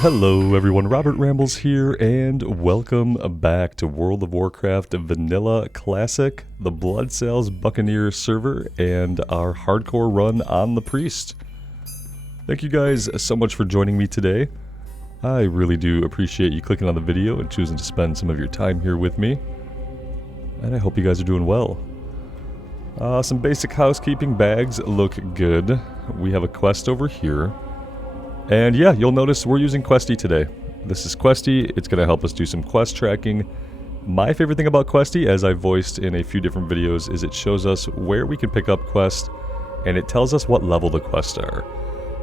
Hello everyone, Robert Rambles here, and welcome back to World of Warcraft Vanilla Classic, the Bloodsail's Buccaneers server, and our hardcore run on the Priest. Thank you guys so much for joining me today. I really do appreciate you clicking on the video and choosing to spend some of your time here with me. And I hope you guys are doing well. Some basic housekeeping. Bags look good. We have a quest over here. And yeah, you'll notice we're using Questie today. This is Questie. It's going to help us do some quest tracking. My favorite thing about Questie, as I voiced in a few different videos, is it shows us where we can pick up quests, and it tells us what level the quests are.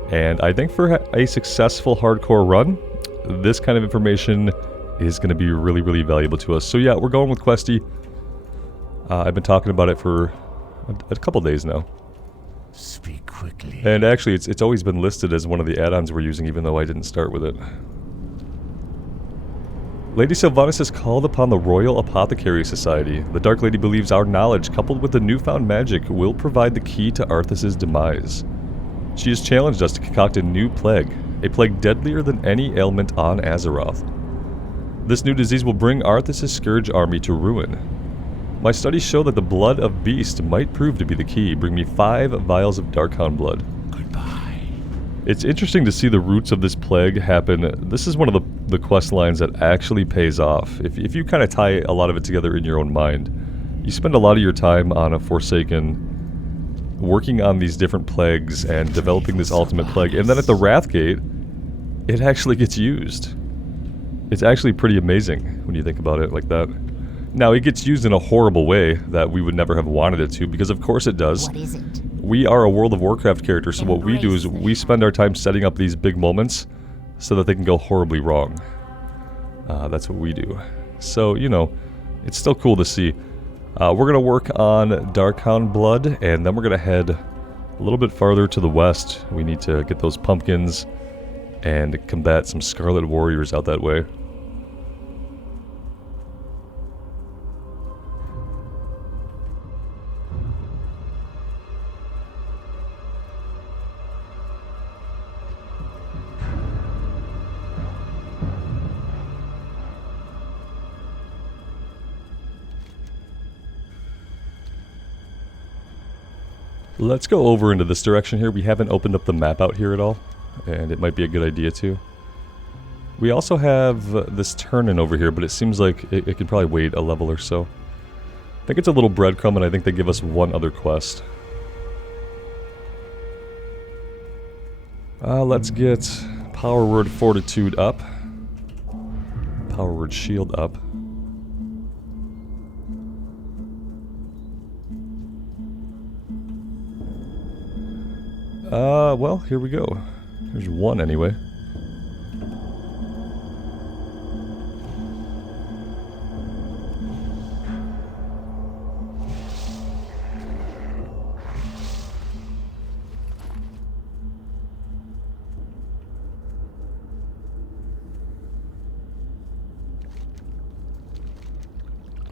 And I think for a successful hardcore run, this kind of information is going to be really, really valuable to us. So yeah, we're going with Questie. I've been talking about it for a couple days now. Speak quickly. And actually, it's always been listed as one of the add-ons we're using, even though I didn't start with it. Lady Sylvanas has called upon the Royal Apothecary Society. The Dark Lady believes our knowledge, coupled with the newfound magic, will provide the key to Arthas' demise. She has challenged us to concoct a new plague, a plague deadlier than any ailment on Azeroth. This new disease will bring Arthas' Scourge army to ruin. My studies show that the blood of beast might prove to be the key. Bring me 5 vials of Darkhound blood. Goodbye. It's interesting to see the roots of this plague happen. This is one of the quest lines that actually pays off. If you kind of tie a lot of it together in your own mind, you spend a lot of your time on a Forsaken, working on these different plagues and developing this ultimate plague, and then at the Wrathgate, it actually gets used. It's actually pretty amazing when you think about it like that. Now, it gets used in a horrible way that we would never have wanted it to, because of course it does. What is it? We are a World of Warcraft character, so what we do is we spend our time setting up these big moments so that they can go horribly wrong. That's what we do. So, you know, it's still cool to see. We're going to work on Darkhound blood, and then we're going to head a little bit farther to the west. We need to get those pumpkins and combat some Scarlet Warriors out that way. Let's go over into this direction here. We haven't opened up the map out here at all, and it might be a good idea to. We also have this turn-in over here, but it seems like it could probably wait a level or so. I think it's a little breadcrumb, and I think they give us one other quest. Let's get Power Word Fortitude up. Power Word Shield up. Well, here we go. There's one anyway.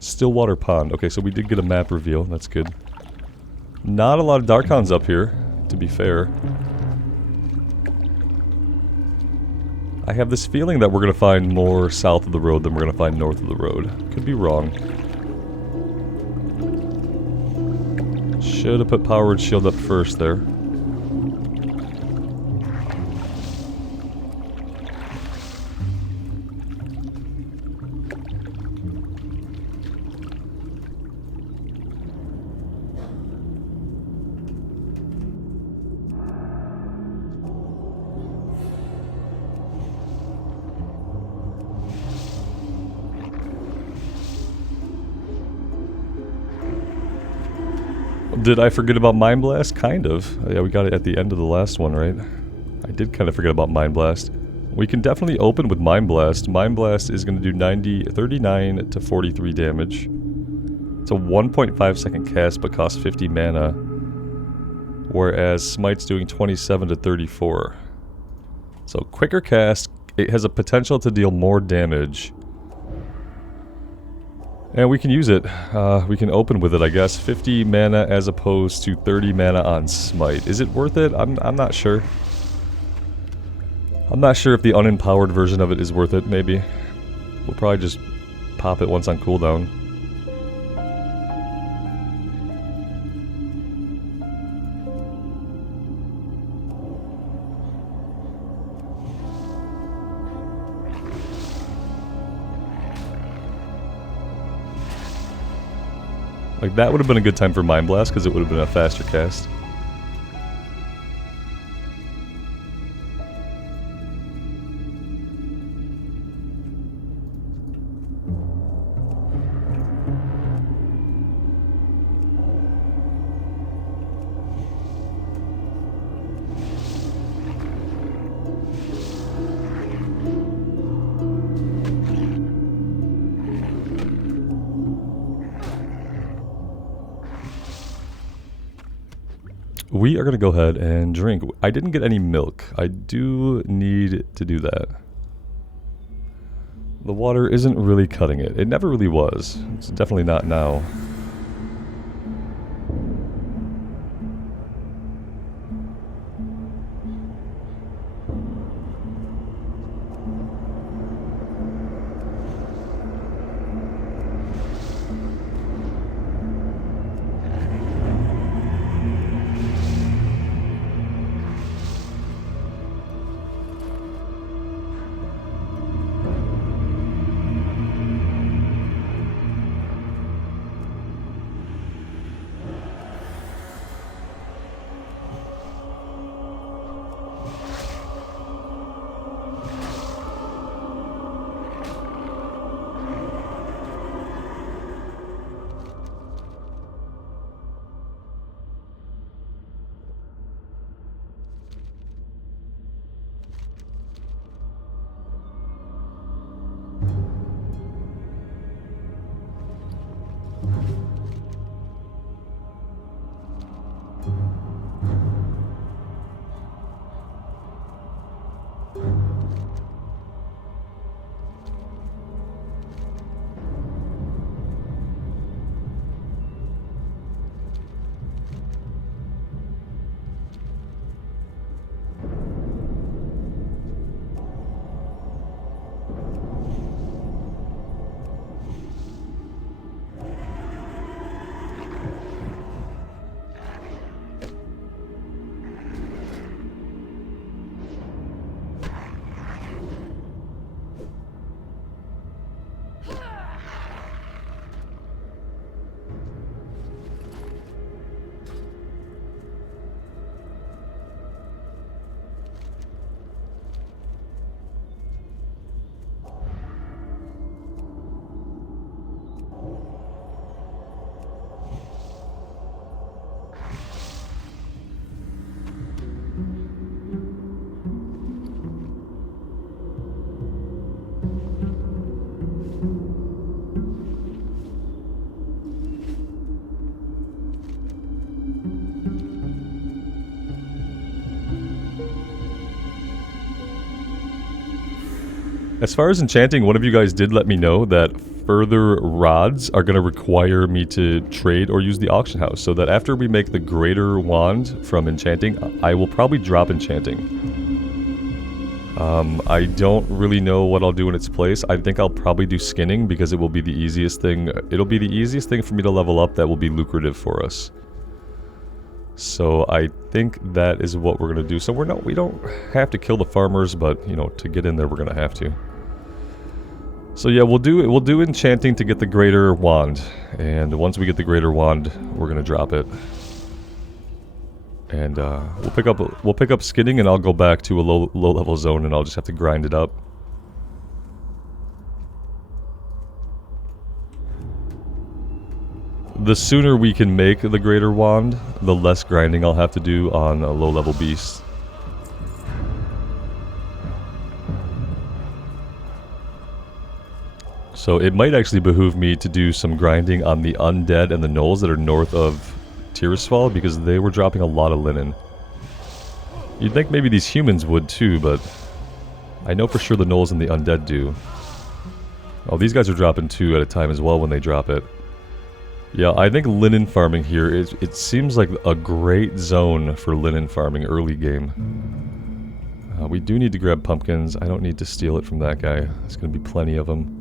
Stillwater Pond. Okay, so we did get a map reveal. That's good. Not a lot of Darkhounds up here, to be fair. I have this feeling that we're going to find more south of the road than we're going to find north of the road. Could be wrong. Should have put Powered Shield up first there. Did I forget about Mind Blast? Kind of. Yeah, we got it at the end of the last one, right? I did kind of forget about Mind Blast. We can definitely open with Mind Blast. Mind Blast is going to do 39 to 43 damage. It's a 1.5 second cast, but costs 50 mana. Whereas Smite's doing 27 to 34. So quicker cast, it has a potential to deal more damage. And we can use it. We can open with it, I guess. 50 mana as opposed to 30 mana on Smite. Is it worth it? I'm not sure. I'm not sure if the unempowered version of it is worth it, maybe. We'll probably just pop it once on cooldown. Like, that would have been a good time for Mind Blast, because it would have been a faster cast. We are going to go ahead and drink. I didn't get any milk. I do need to do that. The water isn't really cutting it. It never really was. It's definitely not now. As far as enchanting, one of you guys did let me know that further rods are going to require me to trade or use the auction house, so that after we make the greater wand from enchanting, I will probably drop enchanting. I don't really know what I'll do in its place. I think I'll probably do skinning because it will be the easiest thing. It'll be the easiest thing for me to level up that will be lucrative for us. So I think that is what we're going to do. So we don't have to kill the farmers, but you know, to get in there we're going to have to. So yeah, we'll do enchanting to get the greater wand, and once we get the greater wand, we're gonna drop it, and we'll pick up skinning, and I'll go back to a low level zone, and I'll just have to grind it up. The sooner we can make the greater wand, the less grinding I'll have to do on a low level beast. So it might actually behoove me to do some grinding on the undead and the gnolls that are north of Tirisfal, because they were dropping a lot of linen. You'd think maybe these humans would too, but I know for sure the gnolls and the undead do. Oh, these guys are dropping 2 at a time as well when they drop it. Yeah, I think linen farming here, it seems like a great zone for linen farming early game. We do need to grab pumpkins. I don't need to steal it from that guy. There's going to be plenty of them.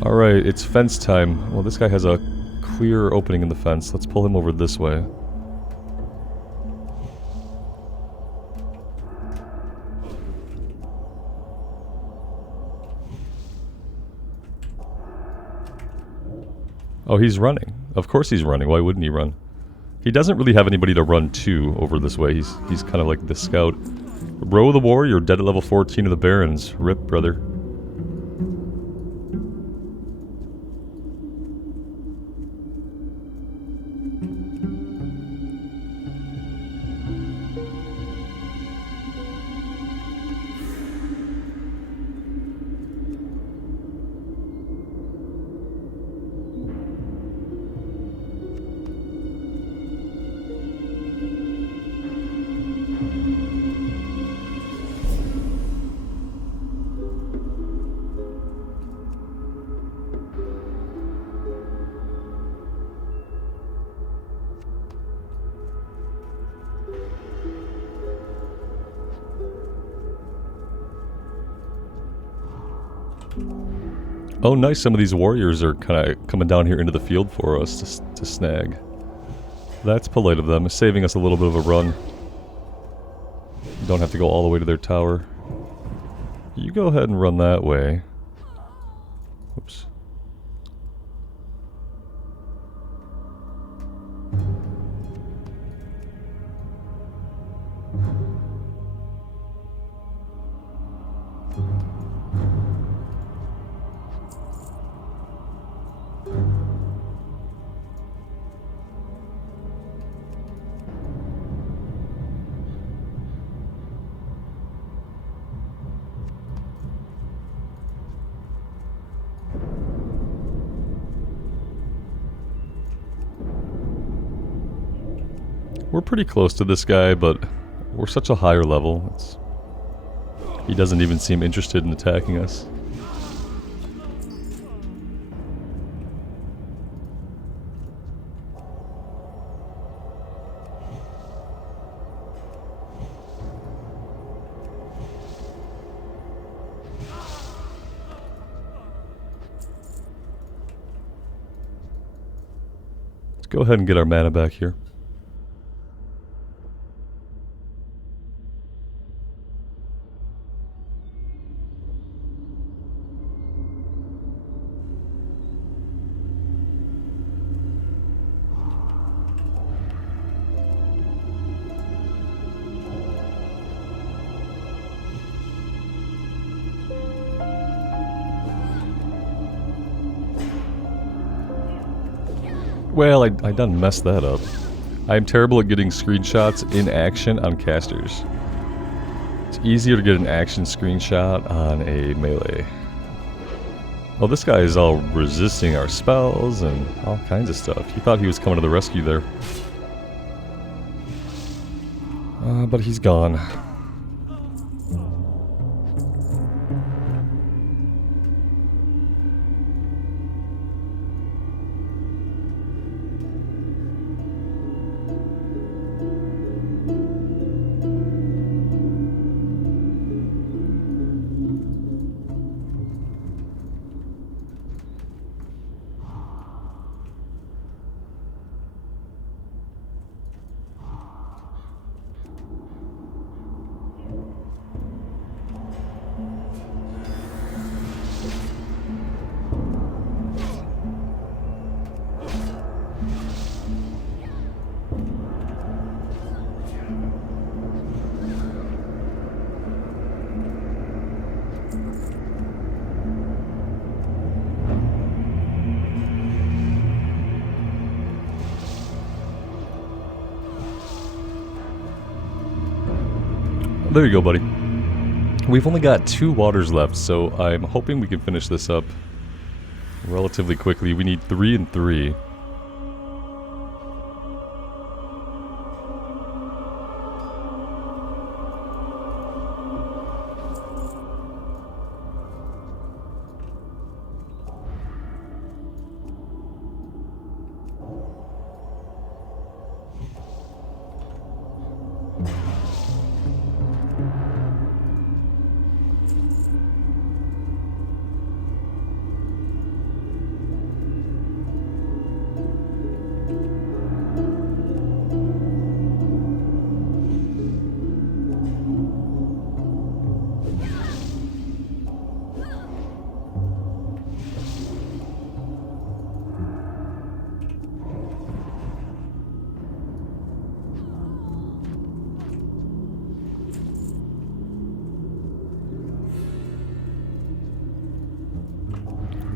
Alright, it's fence time. Well, this guy has a clear opening in the fence. Let's pull him over this way. Oh, he's running. Of course he's running. Why wouldn't he run? He doesn't really have anybody to run to over this way. He's kind of like the scout. Row the Warrior, dead at level 14 of the Barrens. Rip, brother. Oh nice, some of these warriors are kind of coming down here into the field for us to snag. That's polite of them, saving us a little bit of a run. Don't have to go all the way to their tower. You go ahead and run that way. Oops. We're pretty close to this guy, but we're such a higher level. He doesn't even seem interested in attacking us. Let's go ahead and get our mana back here. Well, I done messed that up. I am terrible at getting screenshots in action on casters. It's easier to get an action screenshot on a melee. Oh, this guy is all resisting our spells and all kinds of stuff. He thought he was coming to the rescue there. But he's gone. There you go, buddy. We've only got 2 waters left, so I'm hoping we can finish this up relatively quickly. We need 3 and 3.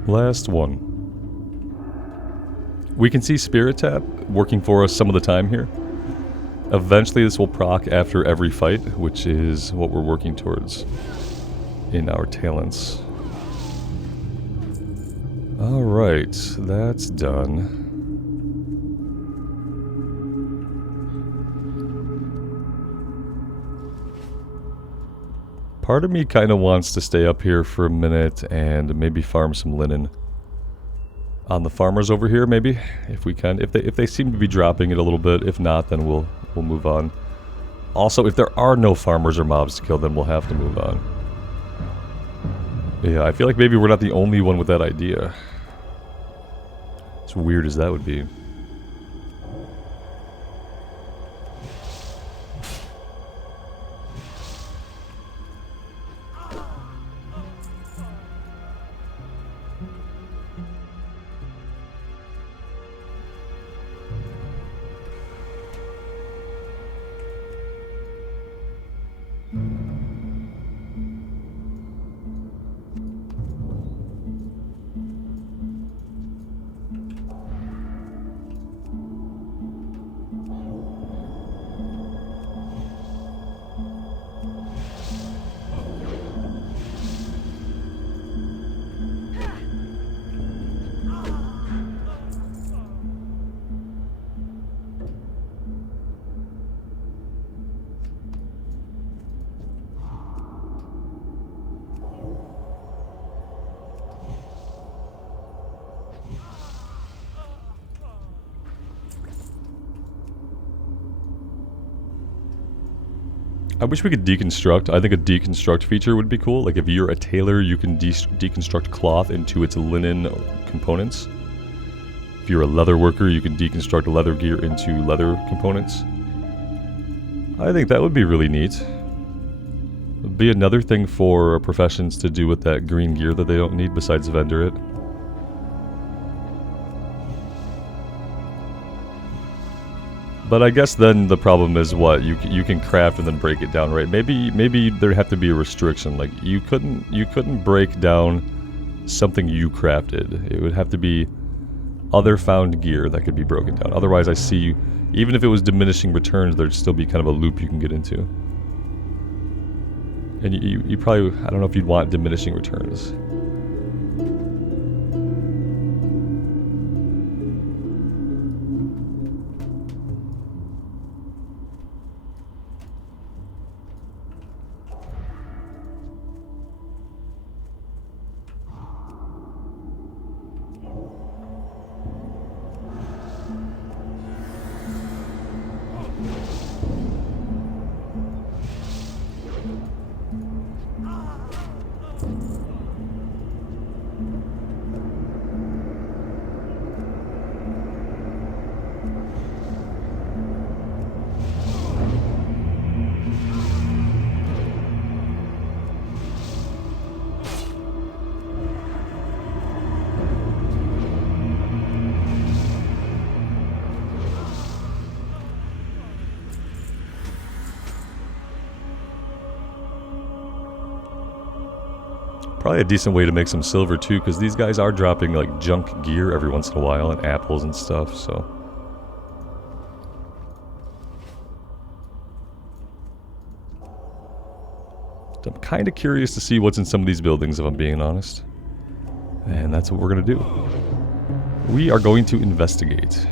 Last one. We can see Spirit Tap working for us some of the time here. Eventually this will proc after every fight, which is what we're working towards in our talents. Alright, that's done. Part of me kind of wants to stay up here for a minute and maybe farm some linen. On the farmers over here, maybe, if we can. If they seem to be dropping it a little bit. If not, then we'll move on. Also, if there are no farmers or mobs to kill, then we'll have to move on. Yeah, I feel like maybe we're not the only one with that idea. As weird as that would be. I wish we could deconstruct. I think a deconstruct feature would be cool. Like if you're a tailor, you can deconstruct cloth into its linen components. If you're a leather worker, you can deconstruct leather gear into leather components. I think that would be really neat. It'd be another thing for professions to do with that green gear that they don't need besides vendor it. But I guess then the problem is what you can craft and then break it down, right? Maybe there'd have to be a restriction. Like you couldn't break down something you crafted. It would have to be other found gear that could be broken down. Otherwise, I see even if it was diminishing returns, there'd still be kind of a loop you can get into. And you probably, I don't know if you'd want diminishing returns. Probably a decent way to make some silver too, because these guys are dropping like junk gear every once in a while and apples and stuff, so. I'm kind of curious to see what's in some of these buildings, if I'm being honest. And that's what we're going to do. We are going to investigate.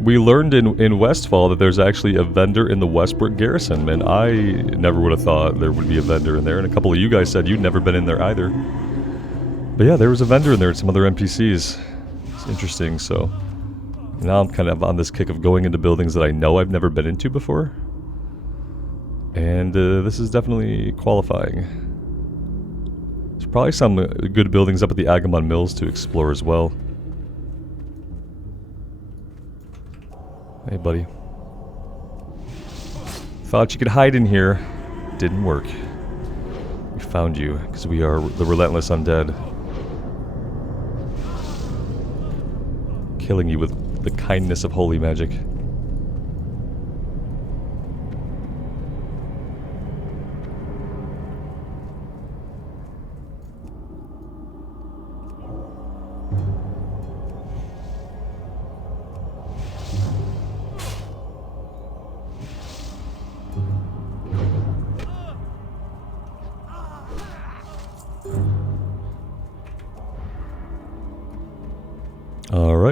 We learned in Westfall that there's actually a vendor in the Westbrook Garrison, and I never would have thought there would be a vendor in there, and a couple of you guys said you'd never been in there either. But yeah, there was a vendor in there and some other NPCs. It's interesting, so now I'm kind of on this kick of going into buildings that I know I've never been into before. And this is definitely qualifying. There's probably some good buildings up at the Agamon Mills to explore as well. Hey, buddy. Thought you could hide in here. Didn't work. We found you, because we are the relentless undead. Killing you with the kindness of holy magic.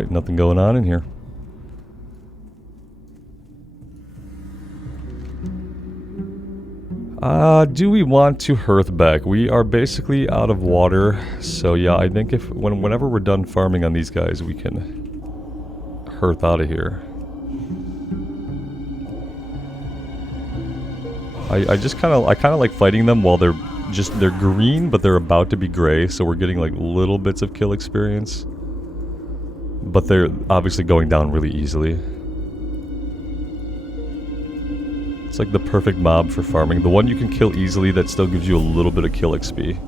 Alright, nothing going on in here. Do we want to hearth back? We are basically out of water, so yeah, I think whenever we're done farming on these guys, we can hearth out of here. I kind of like fighting them while they're green, but they're about to be gray, so we're getting like little bits of kill experience. But they're obviously going down really easily. It's like the perfect mob for farming. The one you can kill easily that still gives you a little bit of kill XP.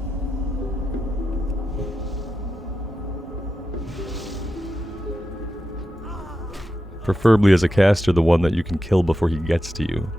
Preferably as a caster, the one that you can kill before he gets to you.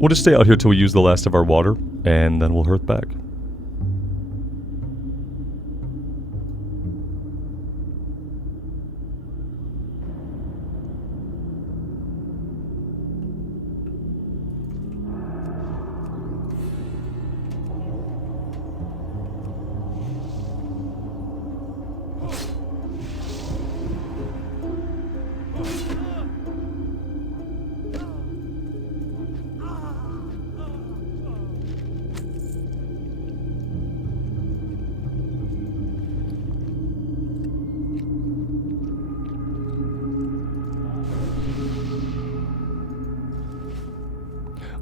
We'll just stay out here till we use the last of our water, and then we'll hearth back.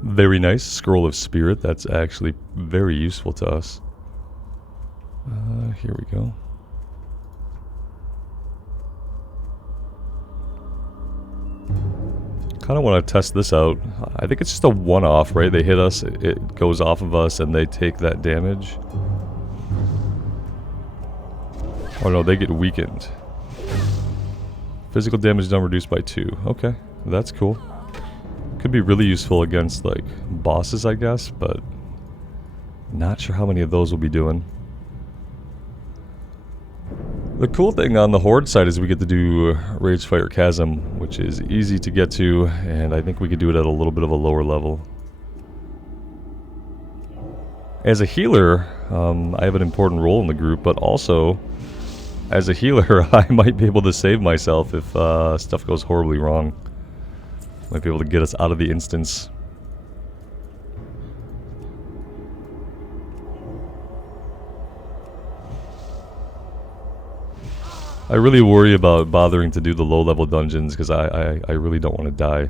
Very nice. Scroll of Spirit. That's actually very useful to us. Here we go. Kind of want to test this out. I think it's just a one-off, right? They hit us, it goes off of us, and they take that damage. Oh no, they get weakened. Physical damage done reduced by 2. Okay, that's cool. Could be really useful against, like, bosses, I guess, but not sure how many of those we'll be doing. The cool thing on the Horde side is we get to do Ragefire Chasm, which is easy to get to, and I think we could do it at a little bit of a lower level. As a healer, I have an important role in the group, but also, as a healer, I might be able to save myself if stuff goes horribly wrong. Might be able to get us out of the instance. I really worry about bothering to do the low-level dungeons because I really don't want to die.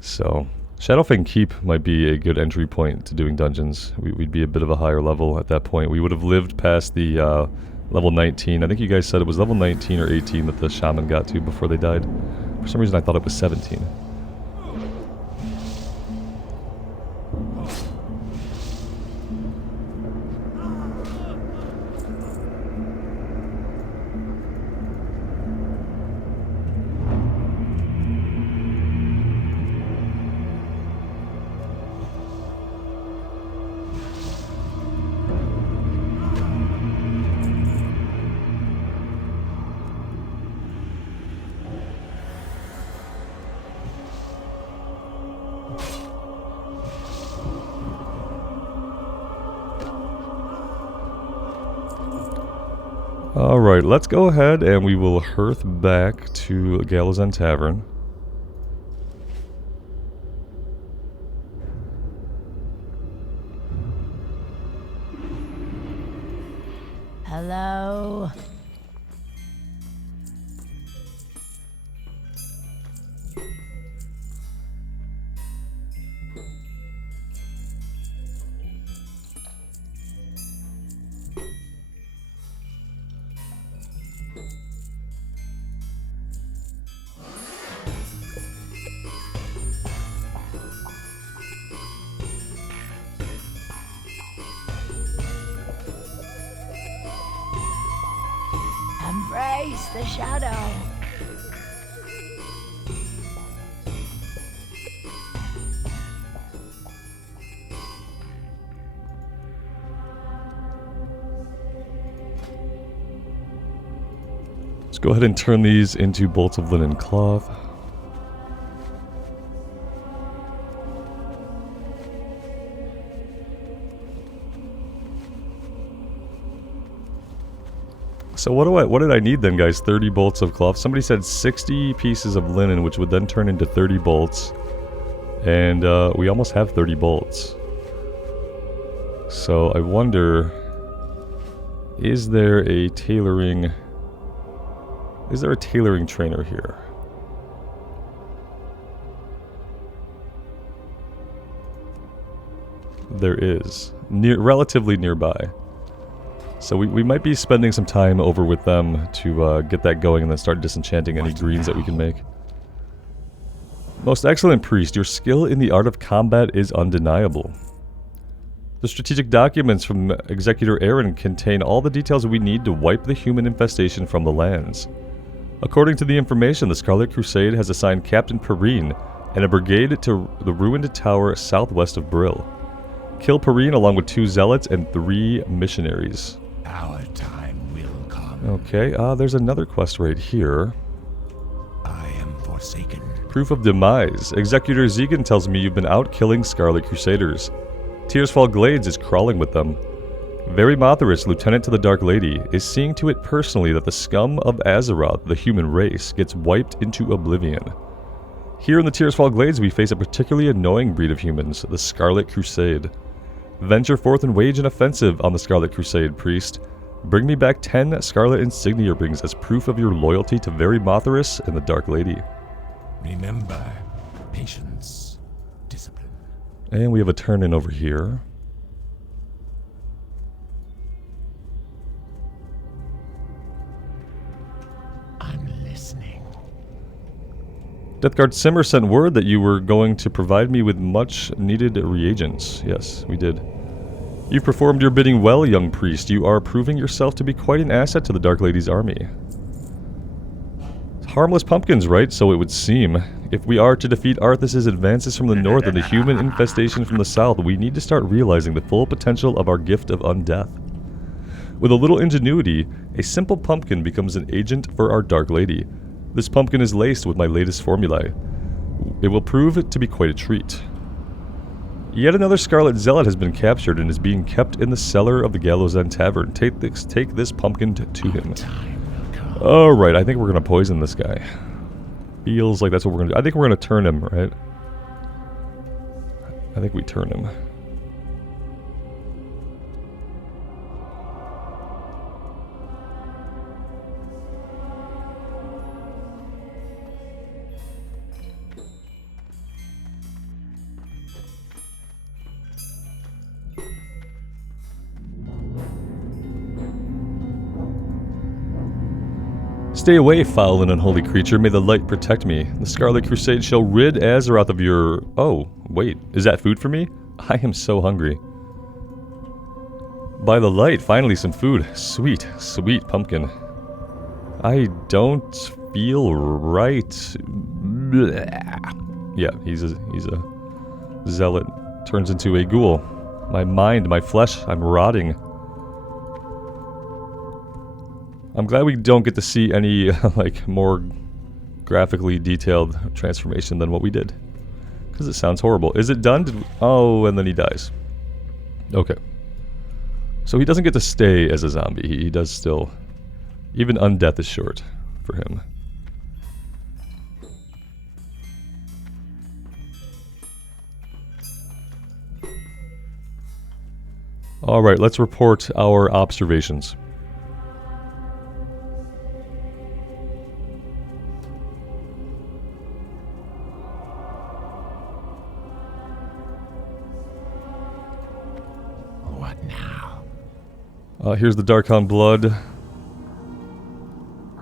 So, Shadowfang Keep might be a good entry point to doing dungeons. We'd be a bit of a higher level at that point. We would have lived past the level 19. I think you guys said it was level 19 or 18 that the shaman got to before they died. For some reason I thought it was 17. Alright, let's go ahead and we will hearth back to Gallows End Tavern. Hello? Face the shadow. Let's go ahead and turn these into bolts of linen cloth. So what did I need then, guys? 30 bolts of cloth. Somebody said 60 pieces of linen, which would then turn into 30 bolts. And we almost have 30 bolts. So I wonder, is there a tailoring trainer here? There is, relatively nearby. So we might be spending some time over with them to get that going and then start disenchanting any greens that we can make. Most excellent priest, your skill in the art of combat is undeniable. The strategic documents from Executor Aaron contain all the details we need to wipe the human infestation from the lands. According to the information, the Scarlet Crusade has assigned Captain Perrine and a brigade to the ruined tower southwest of Brill. Kill Perrine along with 2 zealots and 3 missionaries. Our time will come. Okay, there's another quest right here. I am forsaken. Proof of demise. Executor Zegan tells me you've been out killing Scarlet Crusaders. Tearsfall Glades is crawling with them. Very Motheris, lieutenant to the Dark Lady, is seeing to it personally that the scum of Azeroth, the human race, gets wiped into oblivion. Here in the Tearsfall Glades, we face a particularly annoying breed of humans, the Scarlet Crusade. Venture forth and wage an offensive on the Scarlet Crusade, priest. Bring me back 10 Scarlet Insignia rings as proof of your loyalty to Very Motheris and the Dark Lady. Remember, patience, discipline. And we have a turn-in over here. I'm listening. Deathguard Simmer sent word that you were going to provide me with much-needed reagents. Yes, we did. You've performed your bidding well, young priest. You are proving yourself to be quite an asset to the Dark Lady's army. Harmless pumpkins, right? So it would seem. If we are to defeat Arthas' advances from the north and the human infestation from the south, we need to start realizing the full potential of our gift of undeath. With a little ingenuity, a simple pumpkin becomes an agent for our Dark Lady. This pumpkin is laced with my latest formulae. It will prove to be quite a treat. Yet another Scarlet Zealot has been captured and is being kept in the cellar of the Gallows End Tavern. Take this pumpkin to him. Alright, I think we're going to poison this guy. Feels like that's what we're going to do. I think we're going to turn him, right? I think we turn him. Stay away, foul and unholy creature. May the light protect me. The Scarlet Crusade shall rid Azeroth of your... Oh, wait. Is that food for me? I am so hungry. By the light, finally some food. Sweet, sweet pumpkin. I don't feel right. Blech. Yeah, he's a zealot. Turns into a ghoul. My mind, my flesh, I'm rotting. I'm glad we don't get to see any, like, more graphically detailed transformation than what we did. Because it sounds horrible. Is it done? Oh, and then he dies. Okay. So he doesn't get to stay as a zombie. He does still... Even undeath is short for him. Alright, let's report our observations. Here's the Darkhound blood.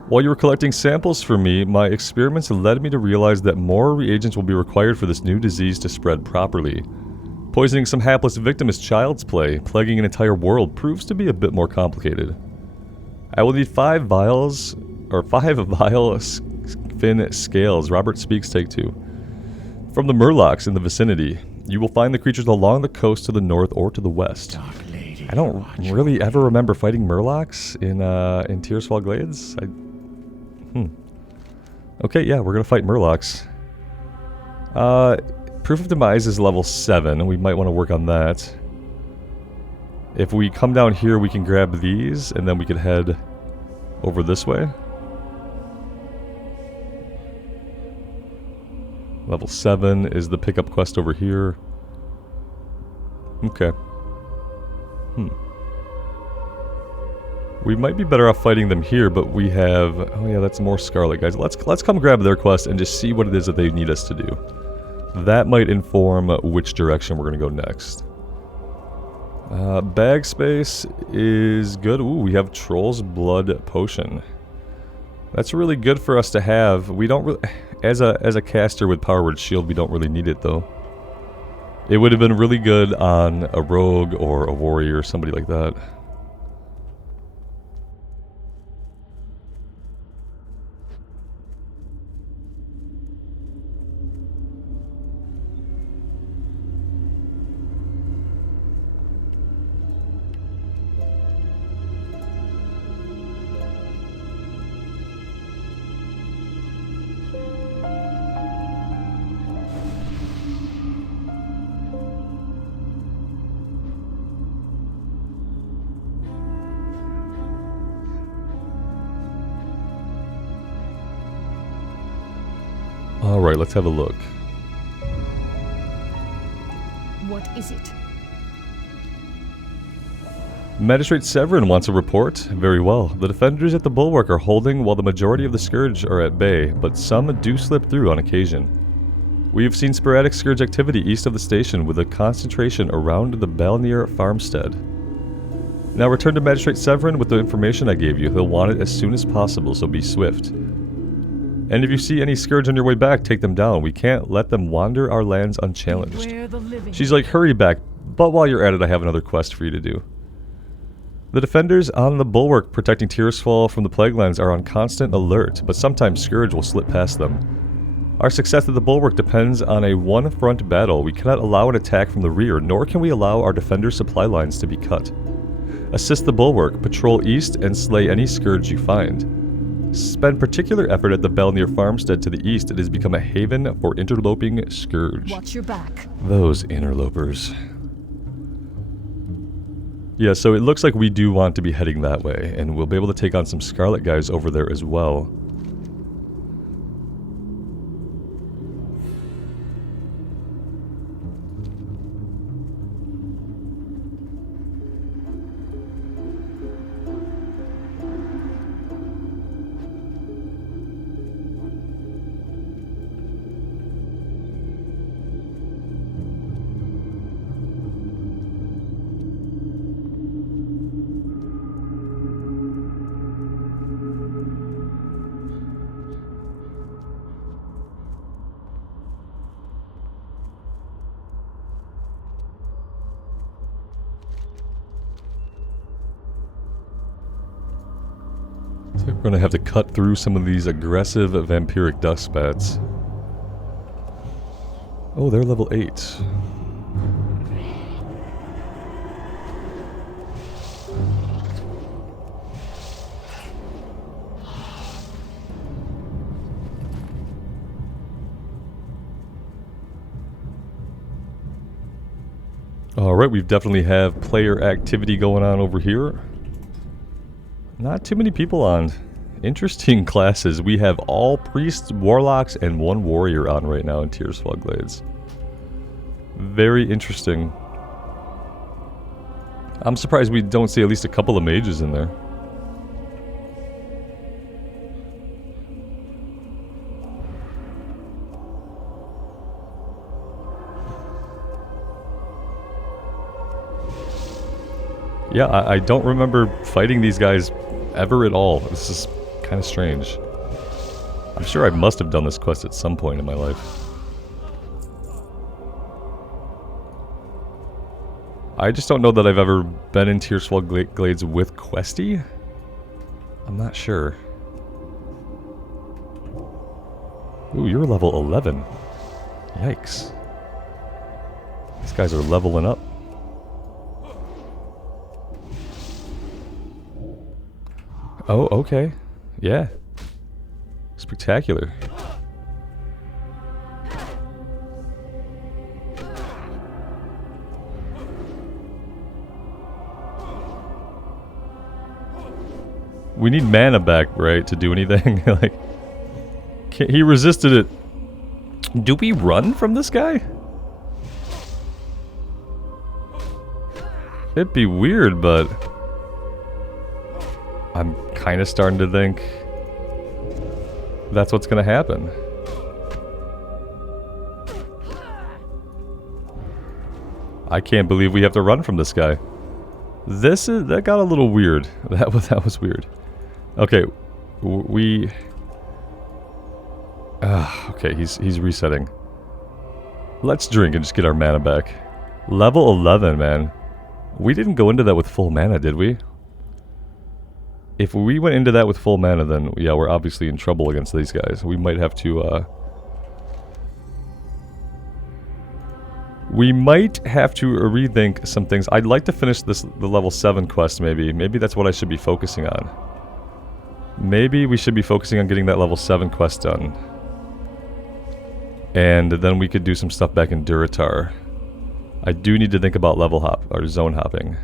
While you were collecting samples for me, my experiments led me to realize that more reagents will be required for this new disease to spread properly. Poisoning some hapless victim is child's play. Plaguing an entire world proves to be a bit more complicated. I will need 5 vials or 5 vile fin scales. Robert speaks, take 2. From the murlocs in the vicinity, you will find the creatures along the coast to the north or to the west. I don't really ever remember fighting murlocs in Tearsfall Glades. Okay, yeah, we're gonna fight murlocs. Proof of Demise is level 7, and we might want to work on that. If we come down here, we can grab these, and then we can head over this way. Level 7 is the pickup quest over here. Okay. We might be better off fighting them here, but we have... Oh yeah, that's more Scarlet guys. Let's come grab their quest and just see what it is that they need us to do. That might inform which direction we're going to go next. Bag space is good. Ooh, we have Troll's Blood Potion. That's really good for us to have. We don't really... As a caster with Power Word Shield, we don't really need it though. It would have been really good on a rogue or a warrior or somebody like that. Alright, let's have a look. What is it? Magistrate Severin wants a report. Very well. The defenders at the bulwark are holding while the majority of the Scourge are at bay, but some do slip through on occasion. We have seen sporadic Scourge activity east of the station with a concentration around the Buccaneers farmstead. Now return to Magistrate Severin with the information I gave you. He'll want it as soon as possible, so be swift. And if you see any Scourge on your way back, take them down. We can't let them wander our lands unchallenged. She's like, hurry back, but while you're at it, I have another quest for you to do. The defenders on the bulwark protecting Tearsfall from the Plaguelands are on constant alert, but sometimes Scourge will slip past them. Our success at the bulwark depends on a one-front battle. We cannot allow an attack from the rear, nor can we allow our defenders' supply lines to be cut. Assist the bulwark, patrol east, and slay any Scourge you find. Spend particular effort at the Buccaneers farmstead to the east. It has become a haven for interloping Scourge. Watch your back. Those interlopers. Yeah, so it looks like we do want to be heading that way, and we'll be able to take on some Scarlet guys over there as well. We're going to have to cut through some of these aggressive vampiric dust bats. Oh, they're level 8. Alright, we definitely have player activity going on over here. Not too many people on. Interesting classes. We have all priests, warlocks, and 1 warrior on right now in Tearsfall Glades. Very interesting. I'm surprised we don't see at least a couple of mages in there. Yeah, I don't remember fighting these guys ever at all. This is kind of strange. I'm sure I must have done this quest at some point in my life. I just don't know that I've ever been in Tearsfall Glades with Questie. I'm not sure. Ooh, you're level 11. Yikes. These guys are leveling up. Oh, okay. Yeah. Spectacular. We need mana back, right, to do anything? Like, he resisted it. Do we run from this guy? It'd be weird, but I'm kind of starting to think that's what's going to happen. I can't believe we have to run from this guy. That got a little weird. That was weird. Okay, okay, he's resetting. Let's drink and just get our mana back. Level 11, man. We didn't go into that with full mana, did we? If we went into that with full mana, then yeah, we're obviously in trouble against these guys. We might have to, we might have to rethink some things. I'd like to finish the level 7 quest, maybe. Maybe that's what I should be focusing on. Maybe we should be focusing on getting that level 7 quest done. And then we could do some stuff back in Duratar. I do need to think about level hop, or zone hopping.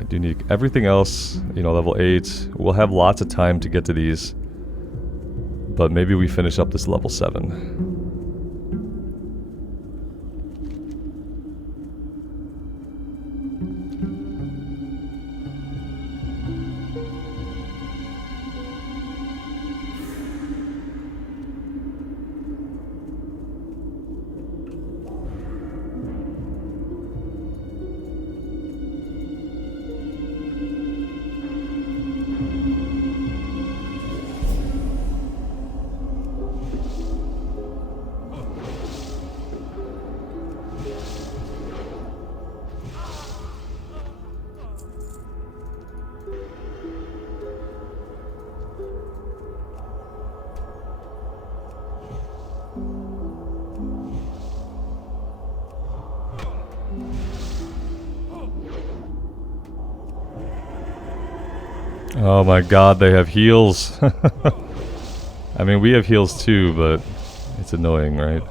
I do need everything else, you know, level 8. We'll have lots of time to get to these. But maybe we finish up this level 7. Oh my god, they have heals. I mean, we have heals too, but it's annoying, right?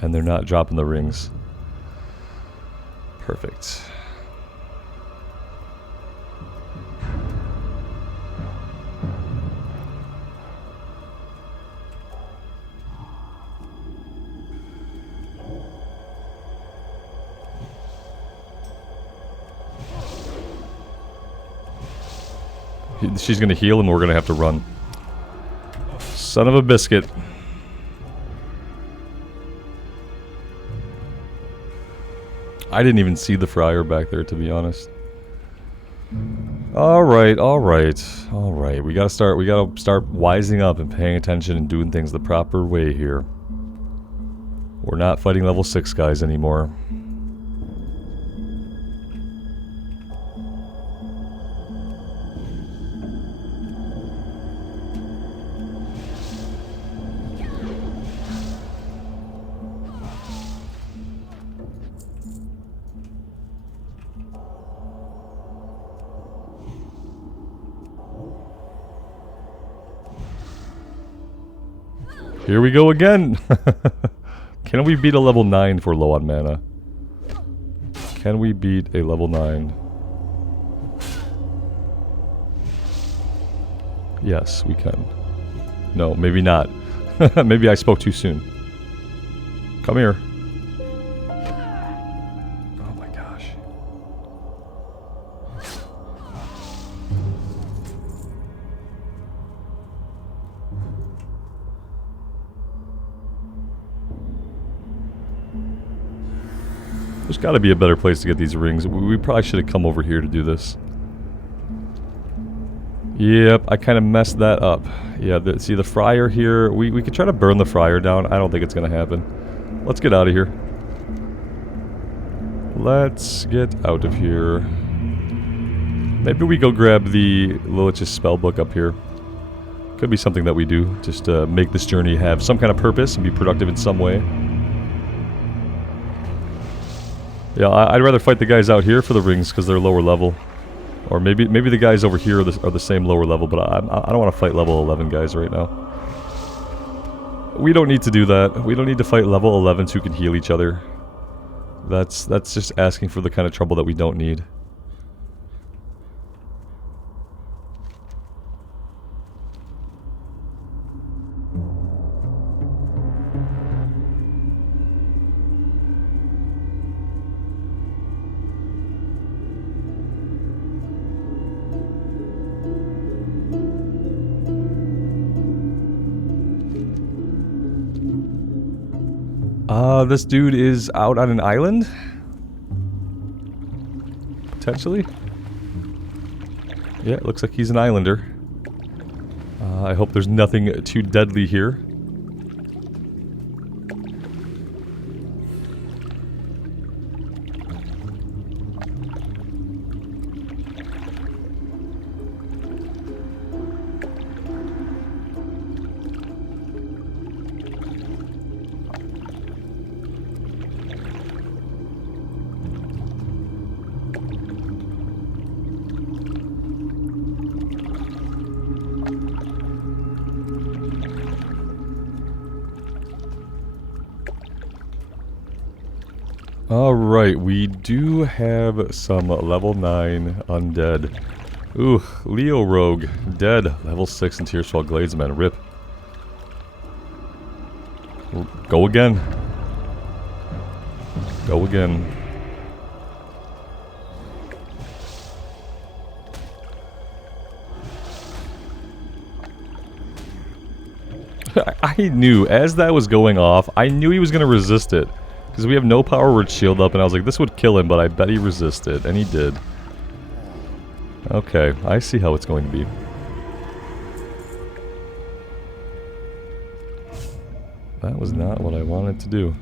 And they're not dropping the rings. Perfect. She's gonna heal and we're gonna have to run. Son of a biscuit. I didn't even see the friar back there, to be honest. Alright, alright, alright. We gotta start wising up and paying attention and doing things the proper way here. We're not fighting level 6 guys anymore. Here we go again! Can we beat a level 9 if we're low on mana? Can we beat a level 9? Yes, we can. No, maybe not. Maybe I spoke too soon. Come here. Oh my gosh. There's got to be a better place to get these rings. We probably should have come over here to do this. Yep, I kind of messed that up. Yeah, see the friar here. We could try to burn the friar down. I don't think it's going to happen. Let's get out of here. Let's get out of here. Maybe we go grab the Lilich's spellbook up here. Could be something that we do, just to make this journey have some kind of purpose and be productive in some way. Yeah, I'd rather fight the guys out here for the rings because they're lower level. Or maybe the guys over here are the same lower level, but I don't want to fight level 11 guys right now. We don't need to do that. We don't need to fight level 11s who can heal each other. That's just asking for the kind of trouble that we don't need. This dude is out on an island? Potentially? Yeah, it looks like he's an islander. I hope there's nothing too deadly here. Alright, we do have some level 9 undead. Ooh, Leo Rogue, dead. Level 6 in Tier 12 Gladesman, rip. Go again. Go again. I knew, as that was going off, I knew he was going to resist it. Because we have no power word shield up, and I was like, this would kill him, but I bet he resisted, and he did. Okay, I see how it's going to be. That was not what I wanted to do.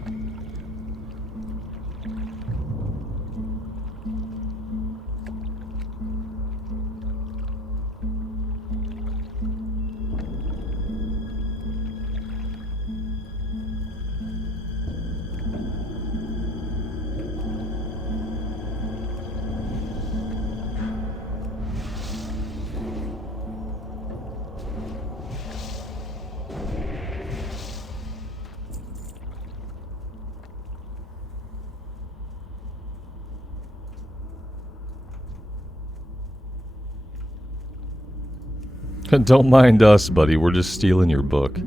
Don't mind us, buddy. We're just stealing your book.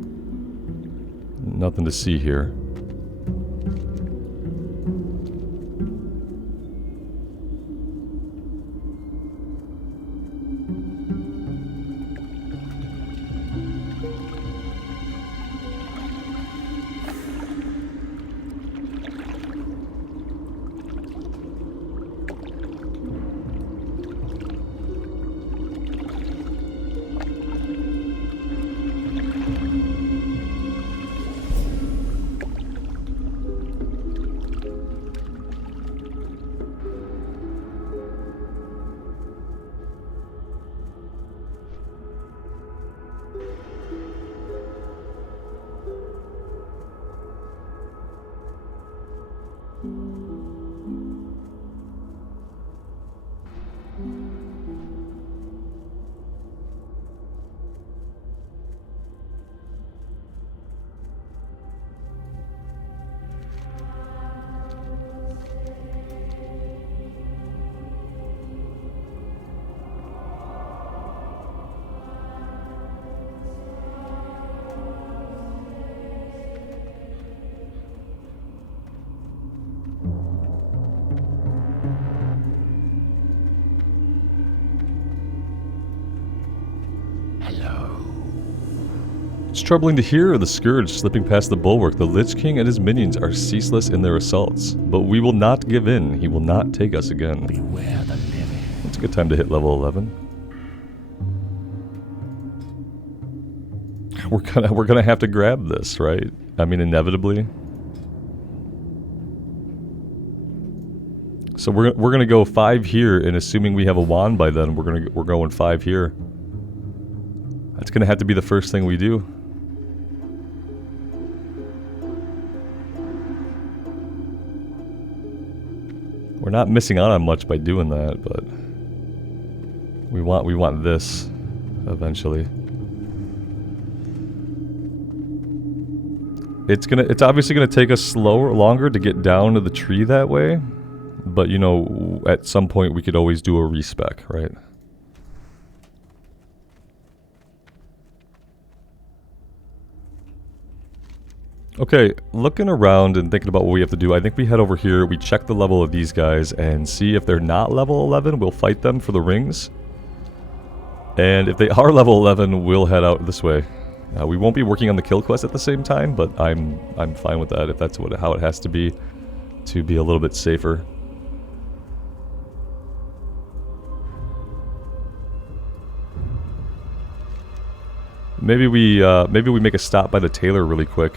Nothing to see here. It's troubling to hear the Scourge slipping past the bulwark. The Lich King and his minions are ceaseless in their assaults. But we will not give in. He will not take us again. Beware the living. It's a good time to hit level 11. We're gonna have to grab this, right? I mean, inevitably. So we're gonna go 5 here, and assuming we have a wand by then, we're going 5 here. That's going to have to be the first thing we do. We're not missing out on much by doing that, but we want this eventually. It's obviously gonna take us longer to get down to the tree that way, but you know, at some point we could always do a respec, right? Okay, looking around and thinking about what we have to do, I think we head over here, we check the level of these guys, and see if they're not level 11, we'll fight them for the rings. And if they are level 11, we'll head out this way. We won't be working on the kill quest at the same time, but I'm fine with that if that's how it has to be a little bit safer. Maybe we make a stop by the tailor really quick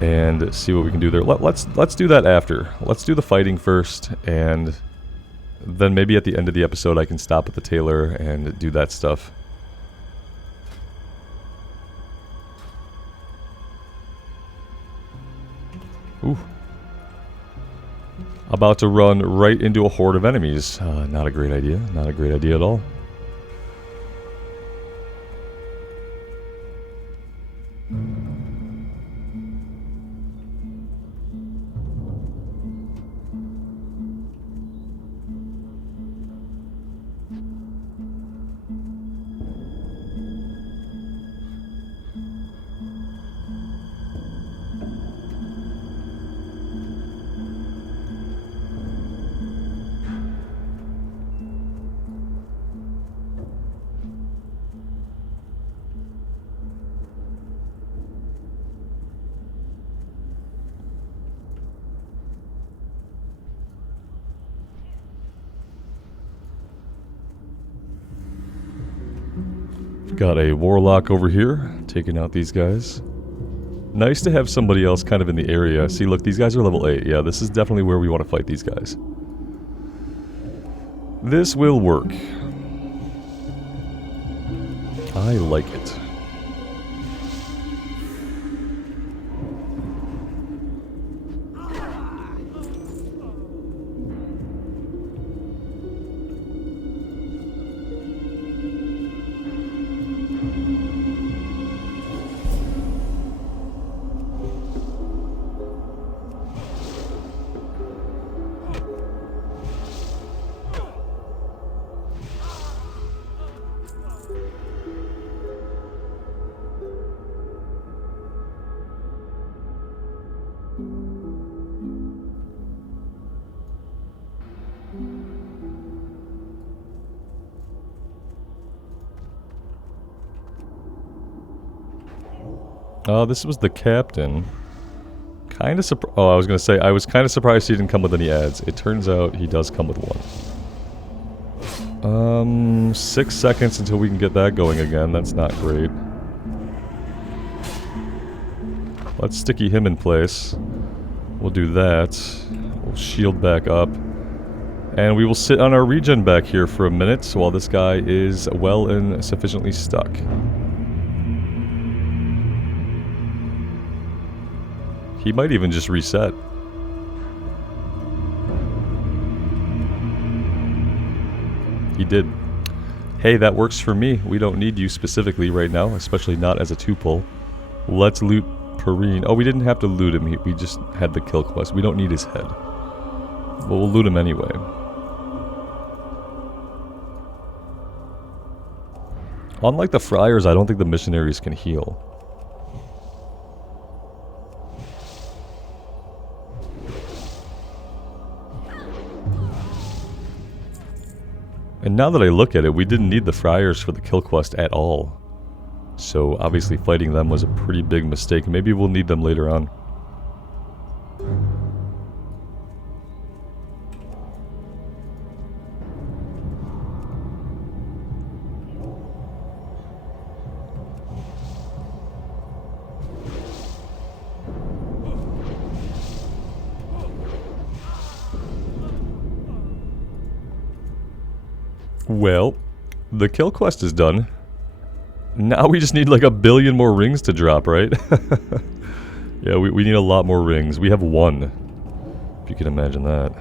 and see what we can do there. Let's do that after. Let's do the fighting first, and then maybe at the end of the episode I can stop at the tailor and do that stuff. Ooh. About to run right into a horde of enemies. Not a great idea. Not a great idea at all. Got a warlock over here, taking out these guys. Nice to have somebody else kind of in the area. See, look, these guys are level 8. Yeah, this is definitely where we want to fight these guys. This will work. I like it. This was the captain. Kind of surprised. Oh, I was gonna say, I was kind of surprised he didn't come with any ads. It turns out he does come with one. 6 seconds until we can get that going again. That's not great. Let's sticky him in place. We'll do that. We'll shield back up. And we will sit on our regen back here for a minute while this guy is well and sufficiently stuck. He might even just reset. He did. Hey, that works for me. We don't need you specifically right now, especially not as a 2-pull. Let's loot Perrine. Oh, we didn't have to loot him. We just had the kill quest. We don't need his head. But we'll loot him anyway. Unlike the friars, I don't think the missionaries can heal. And now that I look at it, we didn't need the friars for the kill quest at all. So obviously fighting them was a pretty big mistake. Maybe we'll need them later on. Well, The kill quest is done. Now we just need like 1 billion more rings to drop, right? Yeah, we need a lot more rings. We have 1. If you can imagine that.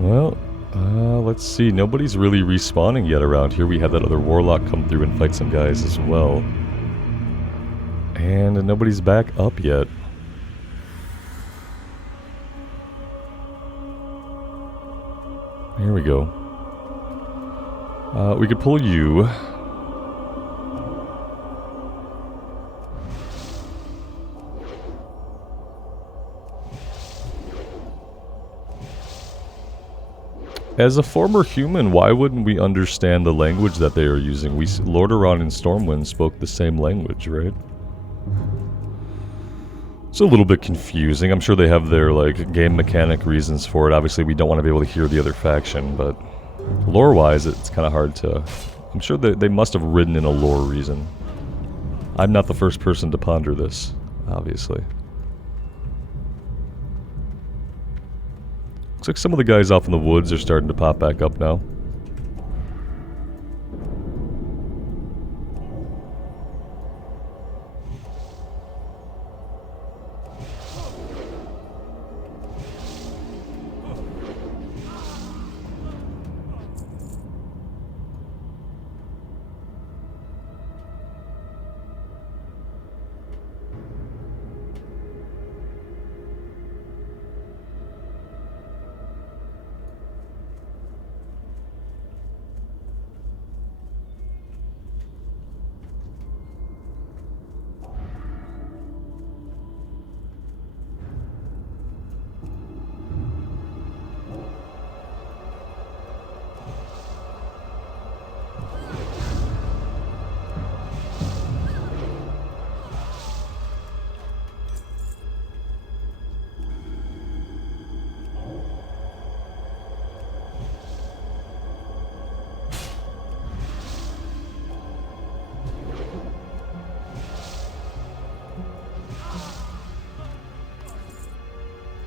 Well, let's see. Nobody's really respawning yet around here. We had that other warlock come through and fight some guys as well. And nobody's back up yet. Here we go. We could pull you. As a former human, why wouldn't we understand the language that they are using? Lordaeron and Stormwind spoke the same language, right? It's a little bit confusing. I'm sure they have their, like, game mechanic reasons for it. Obviously, we don't want to be able to hear the other faction, but lore-wise, it's kind of hard to... I'm sure they must have written in a lore reason. I'm not the first person to ponder this, obviously. Looks like some of the guys off in the woods are starting to pop back up now.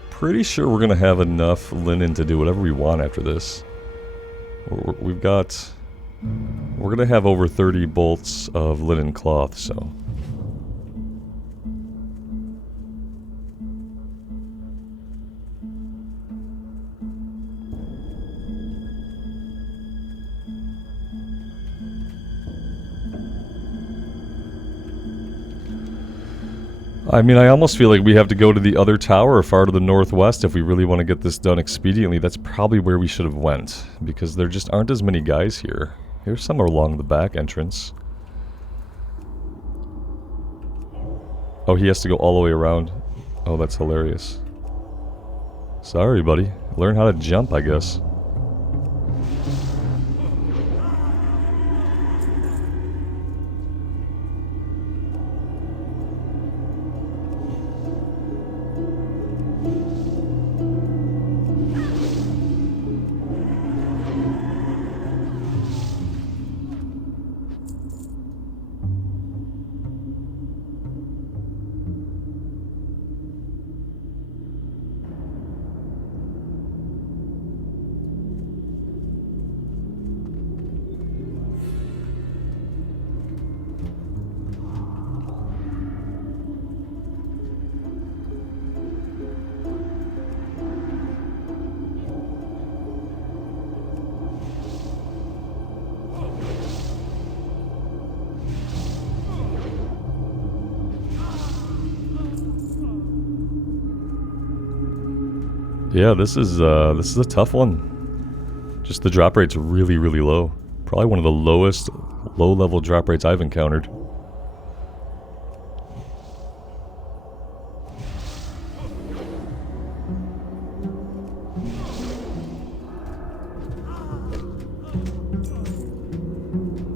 Pretty sure we're gonna have enough linen to do whatever we want after this. We're gonna have over 30 bolts of linen cloth, so... I mean, I almost feel like we have to go to the other tower far to the northwest if we really want to get this done expediently. That's probably where we should have went, because there just aren't as many guys here. Here's some along the back entrance. Oh, he has to go all the way around. Oh, that's hilarious. Sorry, buddy. Learn how to jump, I guess. Yeah, this is a tough one. Just the drop rate's really, really low. Probably one of the lowest low-level drop rates I've encountered.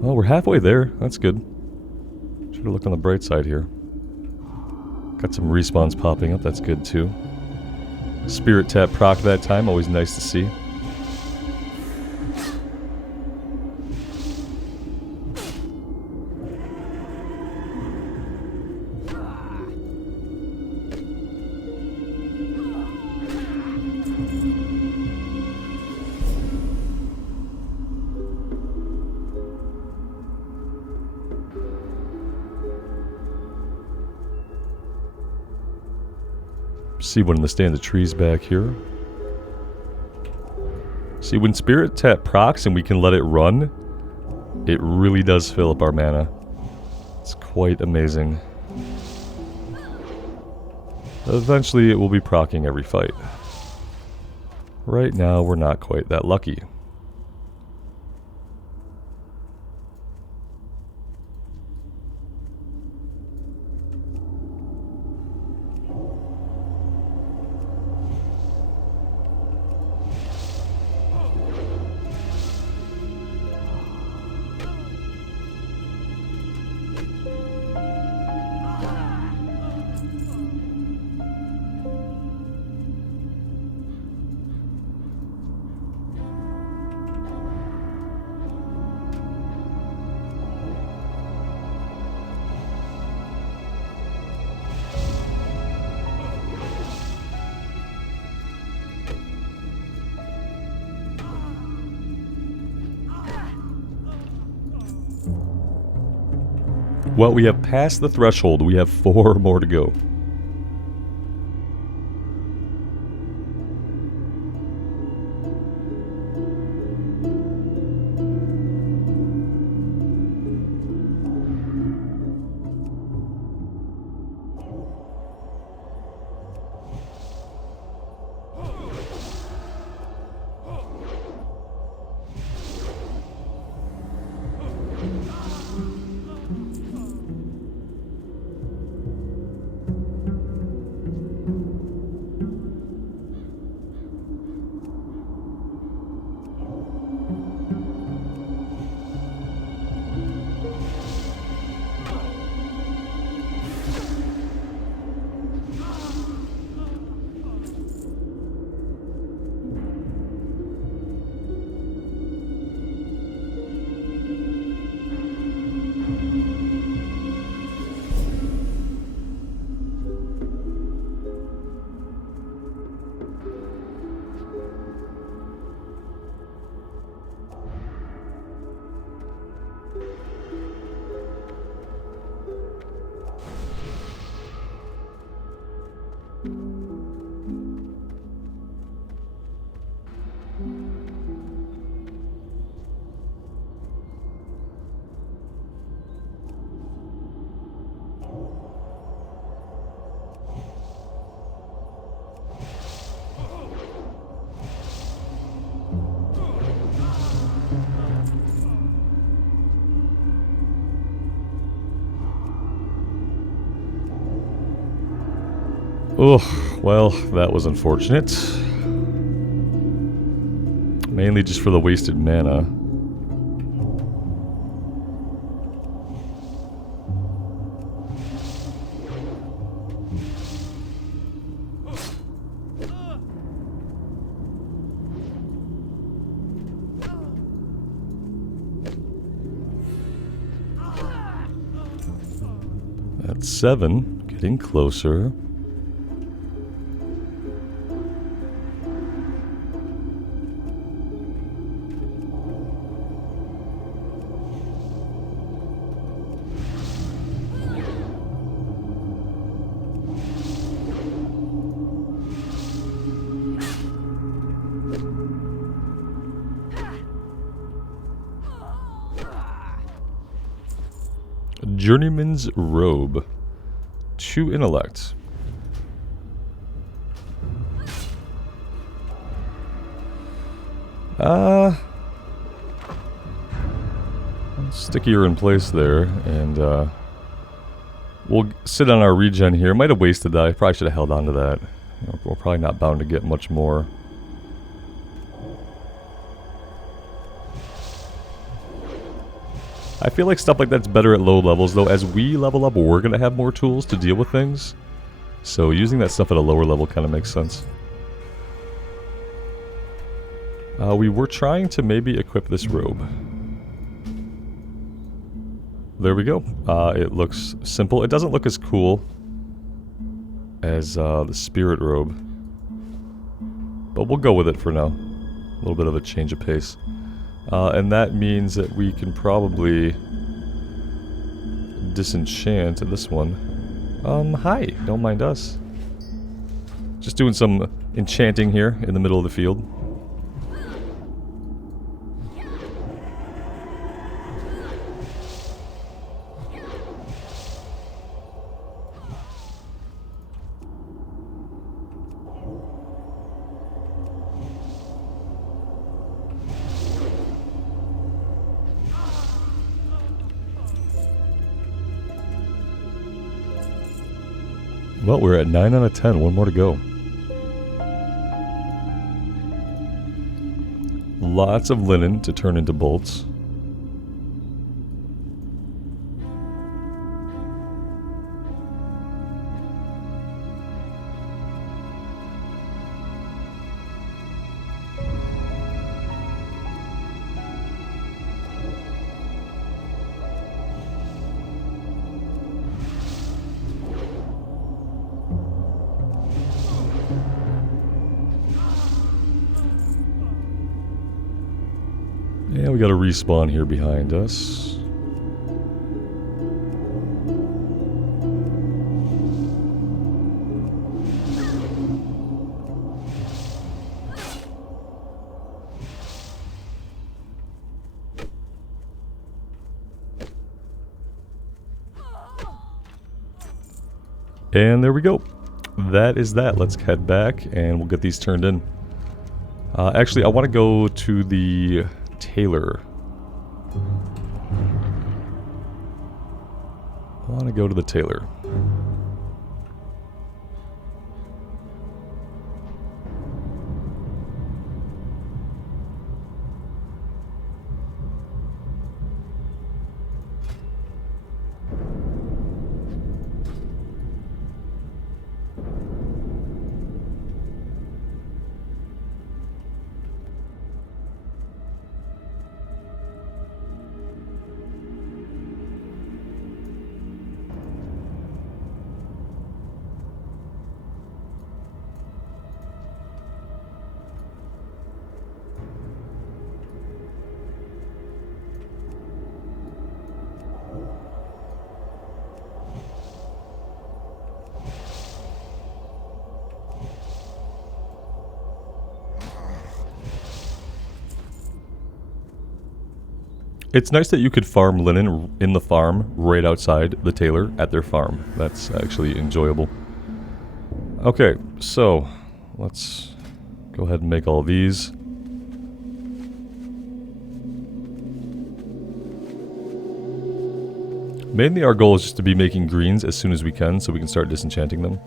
Well, we're halfway there. That's good. Should look on the bright side here. Got some respawns popping up. That's good too. Spirit tap proc that time. Always nice to see. See one in the stand of trees back here. See, when Spirit Tap procs and we can let it run, it really does fill up our mana. It's quite amazing. Eventually it will be proccing every fight. Right now we're not quite that lucky. Well, we have passed the threshold. We have 4 more to go. Ugh, well, that was unfortunate. Mainly just for the wasted mana. That's 7, getting closer. Journeyman's Robe. 2 intellect. stickier in place there, and we'll sit on our regen here. Might have wasted that. I probably should have held on to that. We're probably not bound to get much more. I feel like stuff like that's better at low levels, though. As we level up, we're going to have more tools to deal with things. So using that stuff at a lower level kind of makes sense. We were trying to maybe equip this robe. There we go. It looks simple. It doesn't look as cool as the spirit robe. But we'll go with it for now. A little bit of a change of pace. And that means that we can probably disenchant this one. Hi. Don't mind us. Just doing some enchanting here in the middle of the field. Well, we're at 9 out of 10. One more to go. Lots of linen to turn into bolts. And we got a respawn here behind us. And there we go. That is that. Let's head back and we'll get these turned in. Actually, I want to go to the tailor. I want to go to the tailor. It's nice that you could farm linen in the farm right outside the tailor at their farm. That's actually enjoyable. Okay, so let's go ahead and make all these. Mainly our goal is just to be making greens as soon as we can so we can start disenchanting them.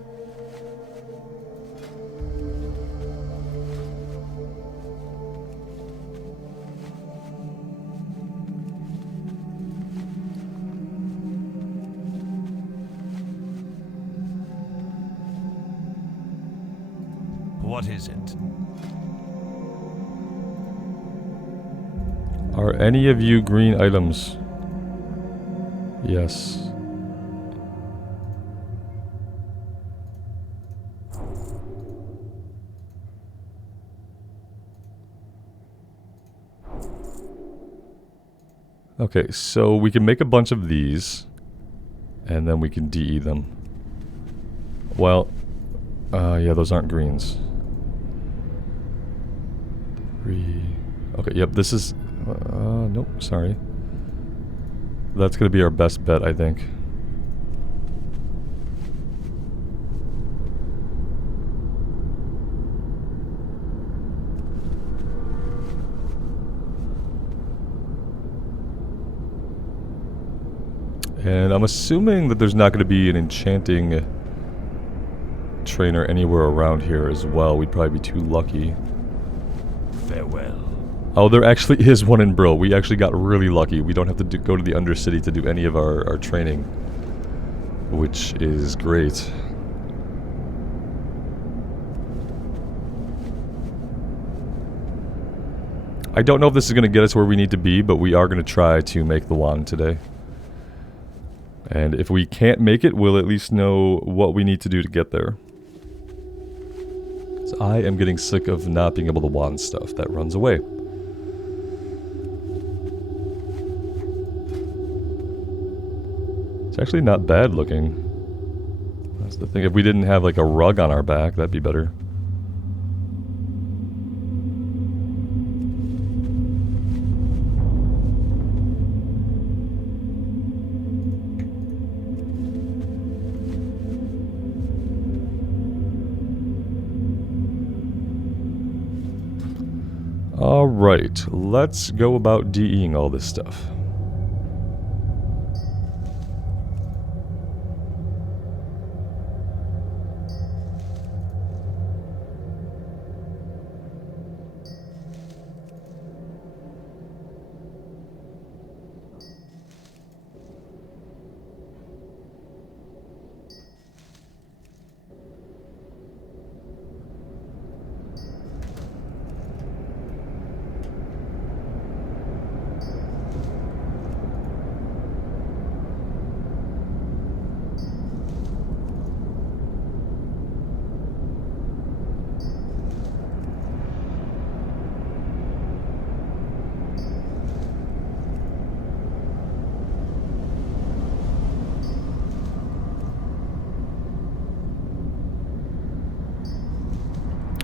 What is it? Are any of you green items? Yes. Okay, so we can make a bunch of these, and then we can DE them. Well, yeah, those aren't greens. Okay, yep, this is... nope, sorry. That's gonna be our best bet, I think. And I'm assuming that there's not going to be an enchanting trainer anywhere around here as well. We'd probably be too lucky. Farewell. Oh, there actually is one in Brill. We actually got really lucky. We don't have to go to the Undercity to do any of our training, which is great. I don't know if this is going to get us where we need to be, but we are going to try to make the wand today. And if we can't make it, we'll at least know what we need to do to get there. So I am getting sick of not being able to wand stuff. That runs away. It's actually not bad looking. That's the thing. If we didn't have like a rug on our back, that'd be better. Alright, let's go about DEing all this stuff.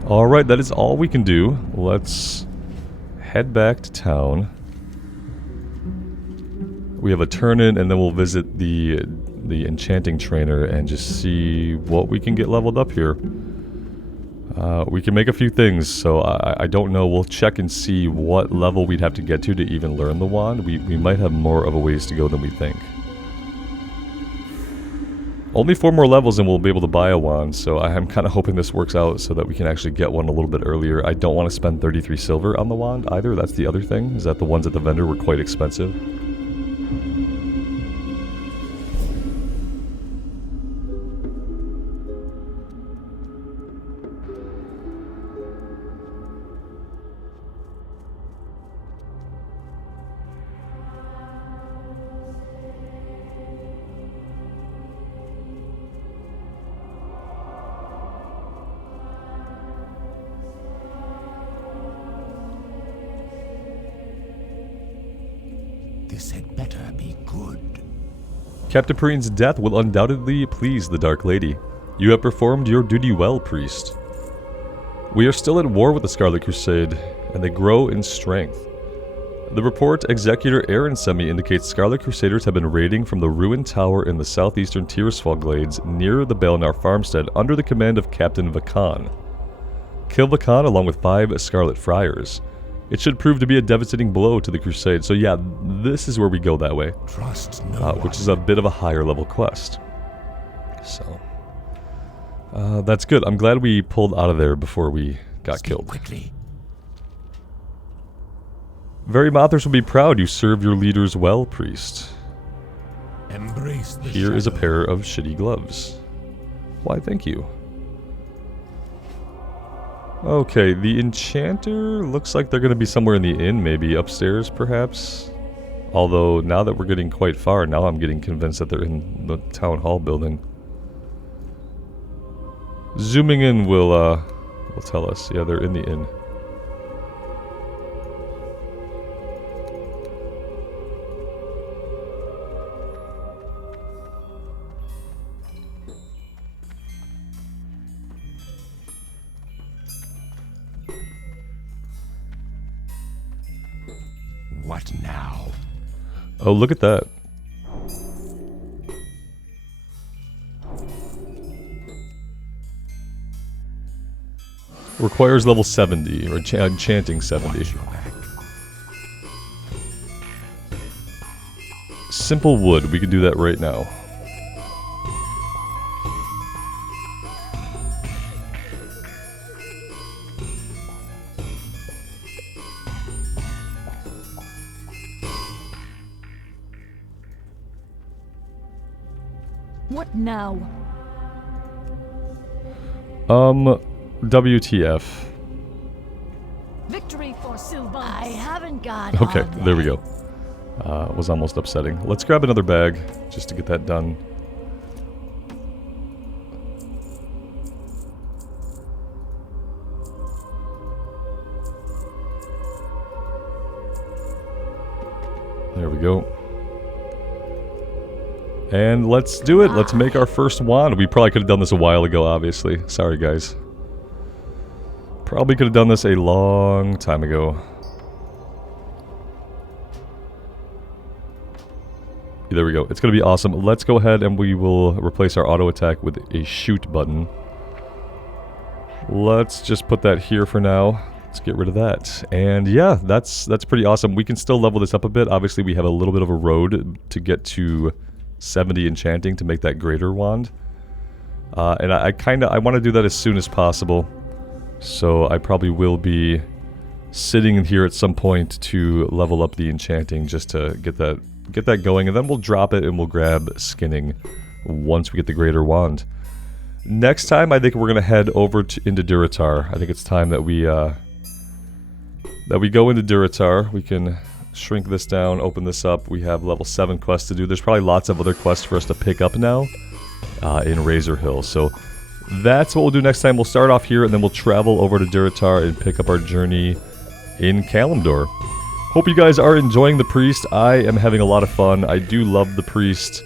Alright, that is all we can do. Let's head back to town. We have a turn-in, and then we'll visit the Enchanting trainer and just see what we can get leveled up here. We can make a few things, so I don't know. We'll check and see what level we'd have to get to even learn the wand. We might have more of a ways to go than we think. Only 4 more levels and we'll be able to buy a wand, so I'm kind of hoping this works out so that we can actually get one a little bit earlier. I don't want to spend 33 silver on the wand either. That's the other thing, is that the ones at the vendor were quite expensive. This had better be good. Captain Perrine's death will undoubtedly please the Dark Lady. You have performed your duty well, priest. We are still at war with the Scarlet Crusade, and they grow in strength. The report Executor Aaron sent me indicates Scarlet Crusaders have been raiding from the ruined tower in the southeastern Tirisfal Glades near the Balnar farmstead under the command of Captain Vakan. Kill Vakan along with 5 Scarlet Friars. It should prove to be a devastating blow to the Crusade, so yeah, this is where we go that way. Trust no one. Which is a bit of a higher level quest. So, that's good. I'm glad we pulled out of there before we got killed. Quickly. Very Mothers will be proud you serve your leaders well, priest. Embrace the Here is a shadow. pair of shitty gloves. Why, thank you. Okay, the Enchanter looks like they're going to be somewhere in the inn, maybe upstairs, perhaps. Although, now that we're getting quite far, now I'm getting convinced that they're in the Town Hall building. Zooming in will tell us. Yeah, they're in the inn. What now? Oh, look at that. Requires level 70, or enchanting 70. Watch your back. simple wood. We can do that right now. What now? WTF. Victory for Silver. I haven't got Okay, all there we that. go. Was almost upsetting. Let's grab another bag just to get that done. There we go. And let's do it. Let's make our first wand. We probably could have done this a while ago, obviously. Sorry, guys. Probably could have done this a long time ago. There we go. It's going to be awesome. Let's go ahead and we will replace our auto attack with a shoot button. Let's just put that here for now. Let's get rid of that. And yeah, that's pretty awesome. We can still level this up a bit. Obviously, we have a little bit of a road to get to 70 enchanting to make that greater wand. And I want to do that as soon as possible. So I probably will be sitting here at some point to level up the enchanting just to get that going, and then we'll drop it and we'll grab skinning once we get the greater wand. Next time, I think we're gonna head over into Durotar. I think it's time that we go into Durotar. We can shrink this down, open this up. We have level 7 quests to do. There's probably lots of other quests for us to pick up now in Razor Hill. So that's what we'll do next time. We'll start off here and then we'll travel over to Durotar and pick up our journey in Kalimdor. Hope you guys are enjoying the Priest. I am having a lot of fun. I do love the Priest.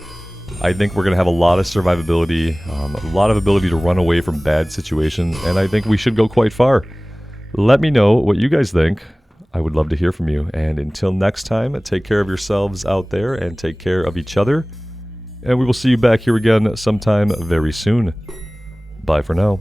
I think we're going to have a lot of survivability, a lot of ability to run away from bad situations, and I think we should go quite far. Let me know what you guys think. I would love to hear from you. And until next time, take care of yourselves out there and take care of each other. And we will see you back here again sometime very soon. Bye for now.